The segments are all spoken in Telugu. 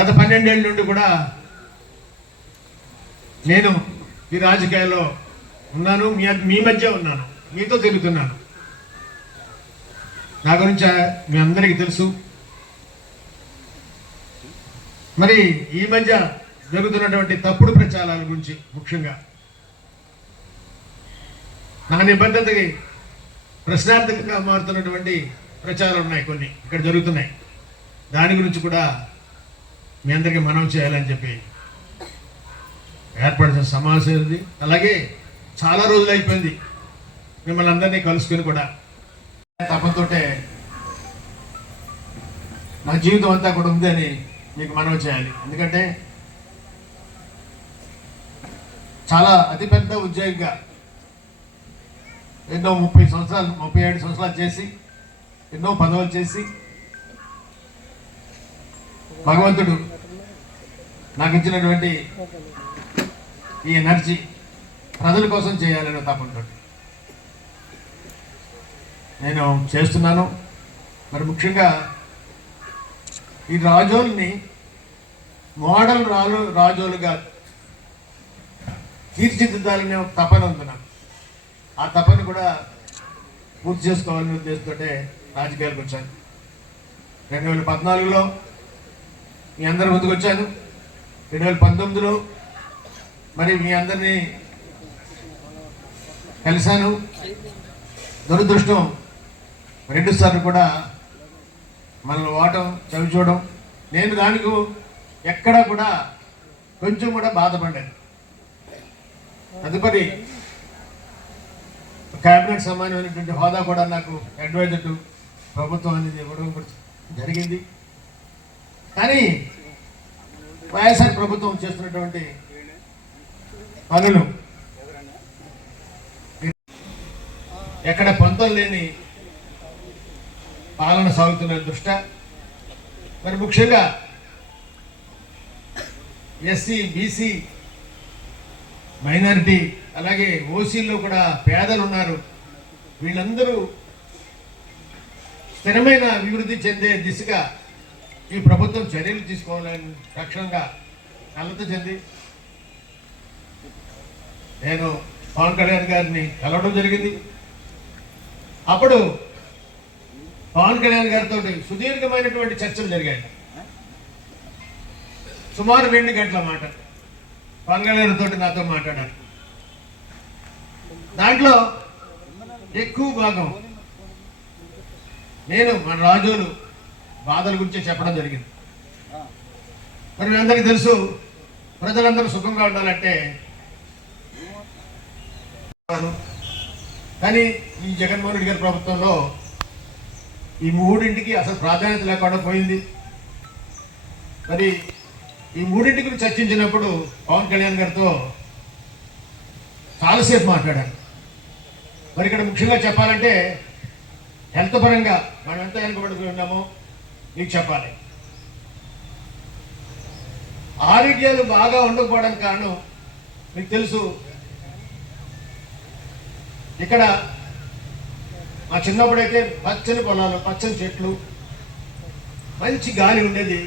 గత పన్నెండేళ్ళ నుండి కూడా నేను ఈ రాజకీయాల్లో ఉన్నాను మీ మీ మధ్య ఉన్నాను మీతో తిరుగుతున్నాను. నా గురించి మీ అందరికీ తెలుసు. మరి ఈ మధ్య జరుగుతున్నటువంటి తప్పుడు ప్రచారాల గురించి ముఖ్యంగా నా నిబద్ధతకి ప్రశ్నార్థకంగా మారుతున్నటువంటి ప్రచారాలు ఉన్నాయి కొన్ని ఇక్కడ జరుగుతున్నాయి. దాని గురించి కూడా మీ అందరికీ మనం చేయాలని చెప్పి ఏర్పడిన సమావేశం ఉంది అలాగే చాలా రోజులు అయిపోయింది. మిమ్మల్ని అందరినీ కలుసుకుని కూడా తపంతోటే నా జీవితం అంతా కూడా ఉందని మీకు మనవి చేయాలి. ఎందుకంటే చాలా అతిపెద్ద ఉద్యోగిగా ఎన్నో ముప్పై సంవత్సరాలు ముప్పై ఏడు సంవత్సరాలు చేసి ఎన్నో పదవులు చేసి భగవంతుడు నాకు ఇచ్చినటువంటి ఈ ఎనర్జీ ప్రజల కోసం చేయాలని తపంతో నేను చేస్తున్నాను. మరి ముఖ్యంగా ఈ రాజోల్ని మోడల్ రాజు రాజోలుగా తీర్చిదిద్దాలనే ఒక తపన ఉంది నాకు. ఆ తపన కూడా పూర్తి చేసుకోవాలనే ఉద్దేశంతో రాజకీయాలకు వచ్చాను. రెండు వేల పద్నాలుగులో మీ అందరి ముందుకు వచ్చాను. రెండు వేల పంతొమ్మిదిలో మరి మీ అందరినీ కలిశాను. దురదృష్టం రెండు సార్లు కూడా మనల్ని ఓటం చవి చూడడం నేను దానికి ఎక్కడా కూడా కొంచెం కూడా బాధపడ్డాను తదుపరి కేబినెట్ సమానమైనటువంటి హోదా కూడా నాకు అడ్వైజర్ ప్రభుత్వం అనేది ఇవ్వడం కూడా జరిగింది. కానీ వైఎస్ఆర్ ప్రభుత్వం చేస్తున్నటువంటి పనులు ఎక్కడ పొంతం లేని పాలన సాగుతున్న దృష్ట్యా మరి ముఖ్యంగా ఎస్సీ బీసీ మైనారిటీ అలాగే ఓసీల్లో కూడా పేదలు ఉన్నారు. వీళ్ళందరూ స్థిరమైన అభివృద్ధి చెందే దిశగా ఈ ప్రభుత్వం చర్యలు తీసుకోవాలని తక్షణంగా కలత చెంది నేను పవన్ కళ్యాణ్ గారిని కలవడం జరిగింది. అప్పుడు పవన్ కళ్యాణ్ గారితో సుదీర్ఘమైనటువంటి చర్చలు జరిగాయి. సుమారు రెండు గంటల మాట పవన్ కళ్యాణ్ తోటి నాతో మాట్లాడారు. దాంట్లో ఎక్కువ భాగం నేను మన రాజులు బాధల గురించి చెప్పడం జరిగింది. మరి మీ అందరికీ తెలుసు ప్రజలందరూ సుఖంగా ఉండాలంటే కానీ ఈ జగన్మోహన్ రెడ్డి గారి ప్రభుత్వంలో ఈ మూడింటికి అసలు ప్రాధాన్యత లేకుండా పోయింది. మరి ఈ మూడింటి గురించి చర్చించినప్పుడు పవన్ కళ్యాణ్ గారితో చాలాసేపు మాట్లాడాను మరి ఇక్కడ ముఖ్యంగా చెప్పాలంటే హెల్త్ పరంగా మనం ఎంత వెనుకబడిపోయి ఉన్నామో మీకు చెప్పాలి. ఆరోగ్యాలు బాగా ఉండకపోవడానికి కారణం మీకు తెలుసు. ఇక్కడ మా చిన్నప్పుడైతే పచ్చని పొలాలు పచ్చని చెట్లు మంచి గాలి ఉండేది.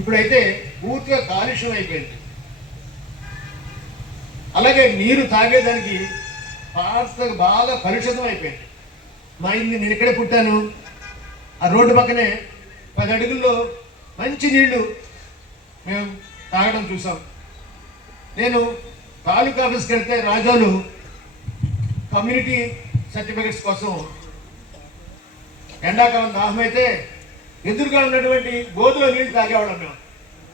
ఇప్పుడైతే పూర్తిగా కాలుష్యం అయిపోయింది. అలాగే నీరు తాగేదానికి పాత బాగా కలుషితం అయిపోయింది. మా ఇంటి నేను ఇక్కడే పుట్టాను. ఆ రోడ్డు పక్కనే పది అడుగుల్లో మంచి నీళ్ళు మేము తాగడం చూసాం. నేను తాలూకా ఆఫీస్కి వెళ్తే రాజాలు కమ్యూనిటీ సర్టిఫికెట్స్ కోసం ఎండాకాలం దాహం అయితే ఎదురుగా ఉన్నటువంటి గోధులో నీళ్ళు తాగేవాళ్ళం మేము.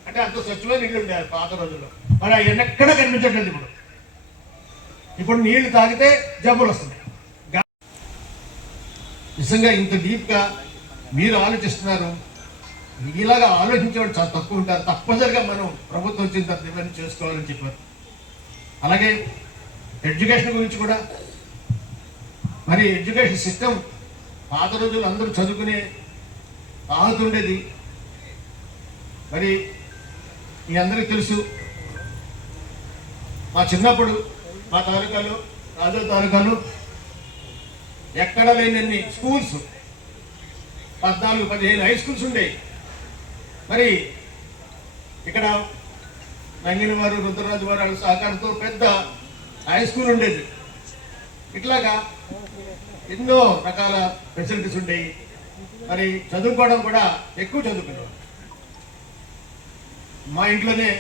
అంటే అంత స్వచ్ఛమైన నీళ్ళు ఉండేది పాత రోజుల్లో. మరి అవి ఎక్కడ కనిపించట్లేదు ఇప్పుడు. ఇప్పుడు నీళ్ళు తాగితే జబ్బులు వస్తున్నాయి. నిజంగా ఇంత డీప్గా మీరు ఆలోచిస్తున్నారు? ఇలాగా ఆలోచించేవాడు చాలా తక్కువ ఉంటారు. తప్పనిసరిగా మనం ప్రభుత్వం వచ్చిన తర్వాత ఇవన్నీ చేసుకోవాలని చెప్పారు. అలాగే ఎడ్యుకేషన్ గురించి కూడా. మరి ఎడ్యుకేషన్ సిస్టమ్ పాత రోజులు అందరూ చదువుకునే ఆగుతుండేది మరి మీ అందరికీ తెలుసు మా చిన్నప్పుడు మా తాలూకాలు రాజు తాలూకాలు ఎక్కడ లేనన్ని స్కూల్స్ పద్నాలుగు పదిహేను హై స్కూల్స్ ఉండేవి. మరి ఇక్కడ రంగిన వారు రుద్రరాజు వారు వాళ్ళ సహకారంతో పెద్ద హై స్కూల్ ఉండేది. ఇట్లాగా ఎన్నో రకాల ఫెసిలిటీస్ ఉండేవి మరి చదువుకోవడం కూడా ఎక్కువ చదువుకునేవారు. మా ఇంట్లోనే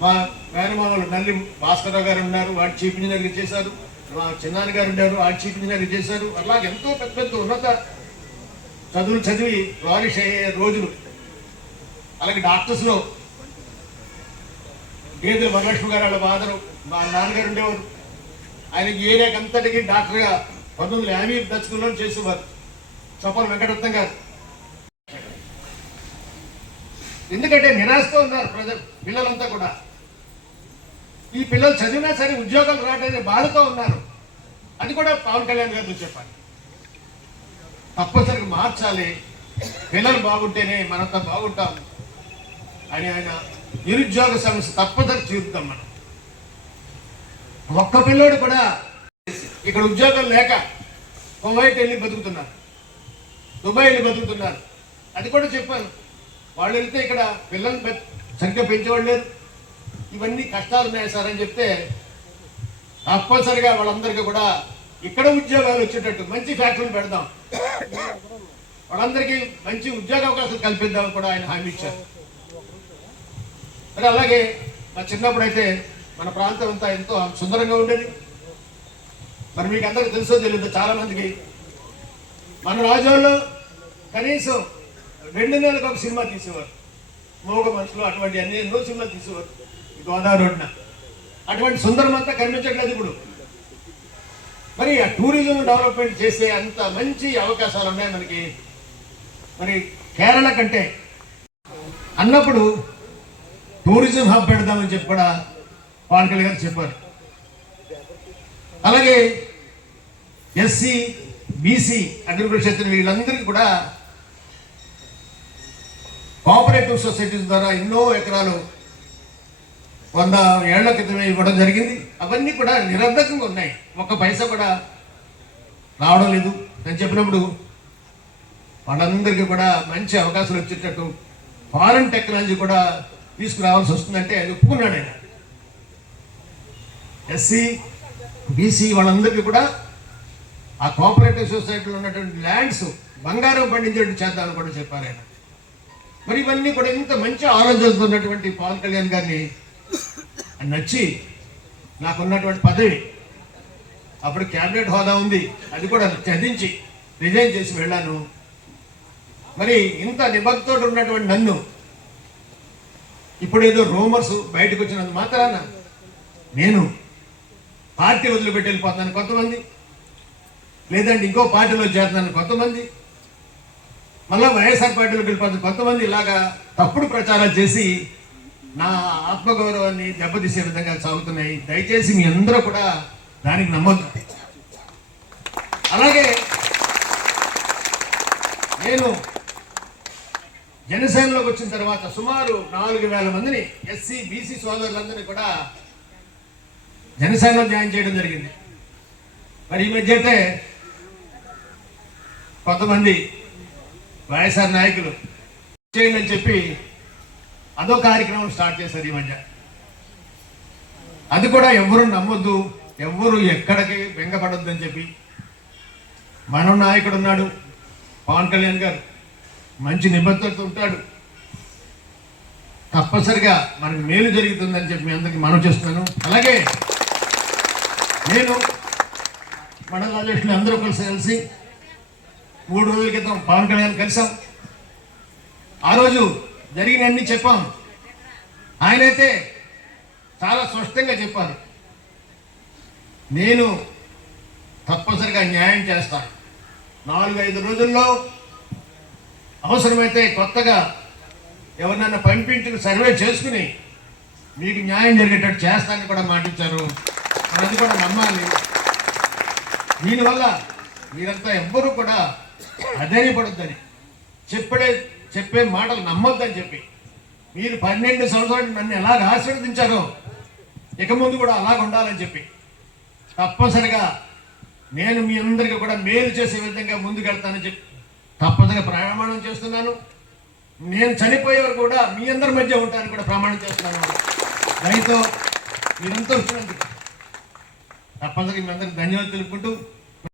మా మేనమామలు నల్లి భాస్కరరావు గారు ఉన్నారు వాడు చీఫ్ ఇంజనీర్గా చేశారు. మా చిన్నాన్న గారు ఉన్నారు వాడు చీఫ్ ఇంజనీర్గా చేశారు. అలాగే ఎంతో పెద్ద పెద్ద ఉన్నత చదువులు చదివి వారిష్ అయ్యే రోజులు. అలాగే డాక్టర్స్లో గేదెల వరలక్ష్మి గారు వాళ్ళ బాధలు మా నాన్నగారు ఉండేవారు. ఆయన ఏరియాకి అంతటికి డాక్టర్గా పంతొమ్మిది వందల యాభై దశకంలో చేసేవారు. చప్పల వెంకటరత్నం గారు. ఎందుకంటే నిరాశతో ఉన్నారు ప్రజలు పిల్లలంతా కూడా. ఈ పిల్లలు చదివినా సరే ఉద్యోగాలు రావడానికి బాధతో ఉన్నారు. అది కూడా పవన్ కళ్యాణ్ గారితో చెప్పాలి. తప్పనిసరిగా మార్చాలి. పిల్లలు బాగుంటేనే మనంతా బాగుంటాం అని ఆయన నిరుద్యోగ సమస్య తప్పదని తీరుతాం మనం. ఒక్క పిల్లోడు కూడా ఇక్కడ ఉద్యోగం లేక కువైట్ వెళ్ళి బతుకుతున్నారు. దుబాయ్ వెళ్ళి బతుకుతున్నారు. అది కూడా చెప్పాను. వాళ్ళు వెళ్తే ఇక్కడ పిల్లల్ని సరిగ్గా పెంచేవాళ్ళు లేరు. ఇవన్నీ కష్టాలు ఉన్నాయి సార్ అని చెప్తే తప్పనిసరిగా వాళ్ళందరికీ కూడా ఇక్కడ ఉద్యోగాలు వచ్చేటట్టు మంచి ఫ్యాక్టరీలు పెడదాం. వాళ్ళందరికీ మంచి ఉద్యోగ అవకాశాలు కల్పిద్దామని కూడా ఆయన హామీ ఇచ్చారు. మరి అలాగే మా చిన్నప్పుడైతే మన ప్రాంతం అంతా ఎంతో సుందరంగా ఉండేది. మరి మీకు అందరికీ తెలుసో తెలియదు చాలా మందికి మన రాజుల్లో కనీసం రెండు నెలలకు ఒక సినిమా తీసేవారు. మోగ మనుషులు అటువంటి అన్ని ఎన్నో సినిమాలు తీసేవారు. గోదావరి రోడ్డున. అటువంటి సుందరం అంతా కనిపించట్లేదు ఇప్పుడు. మరి ఆ టూరిజం డెవలప్మెంట్ చేసే అంత మంచి అవకాశాలు ఉన్నాయి మనకి. మరి కేరళ కంటే. అన్నప్పుడు టూరిజం హబ్ పెడదామని చెప్పి కూడా పవన్ కళ్యాణ్ గారు చెప్పారు. అలాగే ఎస్సీ బీసీ అగ్రికల్చర్ వీళ్ళందరికీ కూడా కోఆపరేటివ్ సొసైటీస్ ద్వారా ఎన్నో ఎకరాలు వంద ఏళ్ళ క్రితమే ఇవ్వడం జరిగింది. అవన్నీ కూడా నిరర్ధకంగా ఉన్నాయి. ఒక్క పైసా కూడా రావడం లేదు. నేను చెప్పినప్పుడు వాళ్ళందరికీ కూడా మంచి అవకాశాలు వచ్చేటట్టు ఫారెన్ టెక్నాలజీ కూడా తీసుకురావాల్సి వస్తుందంటే అది ఒప్పుకున్నాడు ఆయన. ఎస్సీ బీసీ వాళ్ళందరికీ కూడా ఆ కోఆపరేటివ్ సొసైటీలో ఉన్నటువంటి ల్యాండ్స్ బంగారం పండించేట్టు చేద్దామని కూడా చెప్పారు ఆయన. మరి ఇవన్నీ కూడా ఇంత మంచి ఆలోచనతో ఉన్నటువంటి పవన్ కళ్యాణ్ గారిని నచ్చి నాకున్నటువంటి పదవి. అప్పుడు క్యాబినెట్ హోదా ఉంది. అది కూడా త్యజించి రిజైన్ చేసి వెళ్ళాను. మరి ఇంత నిబద్ధతో ఉన్నటువంటి నన్ను ఇప్పుడు ఏదో రూమర్స్ బయటకు వచ్చినంత మాత్రాన నేను పార్టీ వదిలిపెట్టి వెళ్ళిపోతున్నాను కొంతమంది. లేదంటే ఇంకో పార్టీలో చేరుతున్నాను కొంతమంది. మళ్ళీ వైఎస్ఆర్ పార్టీలోకి వెళ్ళిపోతున్నాను కొంతమంది. ఇలాగా తప్పుడు ప్రచారాలు చేసి నా ఆత్మగౌరవాన్ని దెబ్బతీసే విధంగా సాగుతున్నాయి. దయచేసి మీ అందరూ కూడా దానికి నమ్మొద్దు. అలాగే నేను జనసేనలోకి వచ్చిన తర్వాత సుమారు నాలుగు వేల మందిని ఎస్సీ బీసీ సోదరులందరినీ కూడా జనసేనలో జాయిన్ చేయడం జరిగింది. మరి ఈ మధ్య అయితే కొంతమంది వైఎస్ఆర్ నాయకులు చేయండి అని చెప్పి అదో కార్యక్రమం స్టార్ట్ చేశారు ఈ మధ్య. అది కూడా ఎవరు నమ్మొద్దు ఎవరు ఎక్కడికి బెంగపడొద్దు అని చెప్పి. మన నాయకుడు ఉన్నాడు పవన్ కళ్యాణ్ గారు. మంచి నిబద్ధత ఉంటాడు. తప్పనిసరిగా మనకు మేలు జరుగుతుందని చెప్పి మీ అందరికీ మనం చేస్తున్నాను అలాగే నేను మండల అధ్యక్షులు అందరూ కలిసి కలిసి మూడు రోజుల క్రితం పవన్ కళ్యాణ్ కలిసాం. ఆ రోజు జరిగినన్ని చెప్పాం. ఆయనైతే చాలా స్పష్టంగా చెప్పారు. నేను తప్పనిసరిగా న్యాయం చేస్తాను నాలుగు ఐదు రోజుల్లో అవసరమైతే కొత్తగా ఎవరినైనా పంపించుకుని సర్వే చేసుకుని మీకు న్యాయం జరిగేటట్టు చేస్తానని కూడా మాటిచ్చారు. అది కూడా నమ్మాలి. దీనివల్ల మీరంతా ఎవ్వరూ కూడా అధైర్యపడొద్దని చెప్పడే చెప్పే మాటలు నమ్మొద్దని చెప్పి. మీరు పన్నెండు సంవత్సరాలు నన్ను ఎలాగ ఆశీర్వదించారో ఇక ముందు కూడా అలాగ ఉండాలని చెప్పి. తప్పనిసరిగా నేను మీ అందరికీ కూడా మేలు చేసే విధంగా ముందుకెళ్తానని చెప్పి తప్పనిసరిగా ప్రయాణం చేస్తున్నాను. నేను చనిపోయేవారు కూడా మీ అందరి మధ్య ఉంటానని కూడా ప్రమాణం చేస్తున్నాను. దానితో మీరంతా వచ్చినందుకు తప్పనిసరిగా మీ అందరికి ధన్యవాదాలు తెలుపుకుంటూ